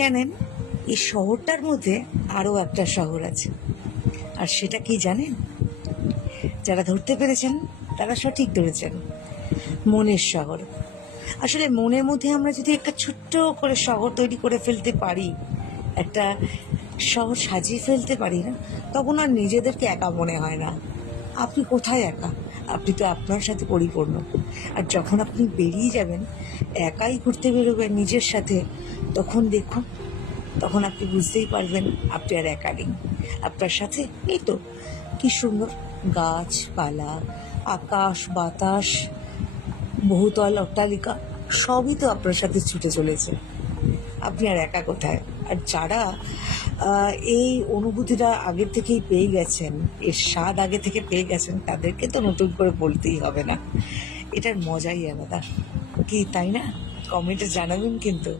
জানেন, এই শহরটার মধ্যে আরও একটা শহর আছে, আর সেটা কি জানেন? যারা ধরতে পেরেছেন তারা সঠিক ধরেছেন, মনের শহর। আসলে মনের মধ্যে আমরা যদি একটা ছোট্ট করে শহর তৈরি করে ফেলতে পারি, একটা শহর সাজিয়ে ফেলতে পারি না, তখন আর নিজেদেরকে একা মনে হয় না। আপনি কোথায় একা? আপনি তো আপনার সাথে পরিপূর্ণ। আর যখন আপনি বেরিয়ে যাবেন, একাই ঘুরতে বেরোবেন নিজের সাথে, তখন দেখুন, তখন আপনি বুঝতেই পারবেন আপনি আর একা নেই। আপনার সাথে এই তো কি সুন্দর গাছপালা, আকাশ বাতাস, বহুতল অট্টালিকা, সবই তো আপনার সাথে ছুটে চলেছে। আপনি আর একা কোথায়? আর যারা এই অনুভূতিটা আগের থেকেই পেয়ে গেছেন, এর স্বাদ আগে থেকে পেয়ে গেছেন, তাদেরকে তো নতুন করে বলতেই হবে না। এটার মজাই আলাদা, কি তাই না? কমেন্টে জানাবেন কিন্তু।